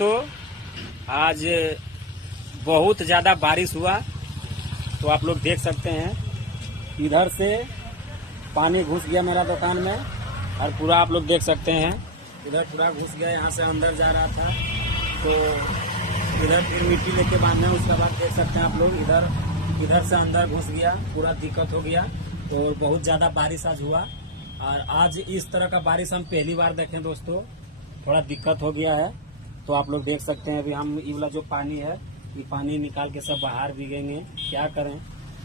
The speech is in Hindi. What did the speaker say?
दोस्तों, आज बहुत ज़्यादा बारिश हुआ तो आप लोग देख सकते हैं इधर से पानी घुस गया मेरा दुकान में और पूरा आप लोग देख सकते हैं इधर पूरा घुस गया। यहाँ से अंदर जा रहा था तो इधर फिर मिट्टी लेके बांधे, उसके बाद देख सकते हैं आप लोग इधर से अंदर घुस गया, पूरा दिक्कत हो गया। तो बहुत ज़्यादा बारिश आज हुआ और आज इस तरह का बारिश हम पहली बार देखें दोस्तों, थोड़ा दिक्कत हो गया है। तो आप लोग देख सकते हैं अभी हम ये वाला जो पानी है ये पानी निकाल के सब बाहर भीगेंगे, क्या करें।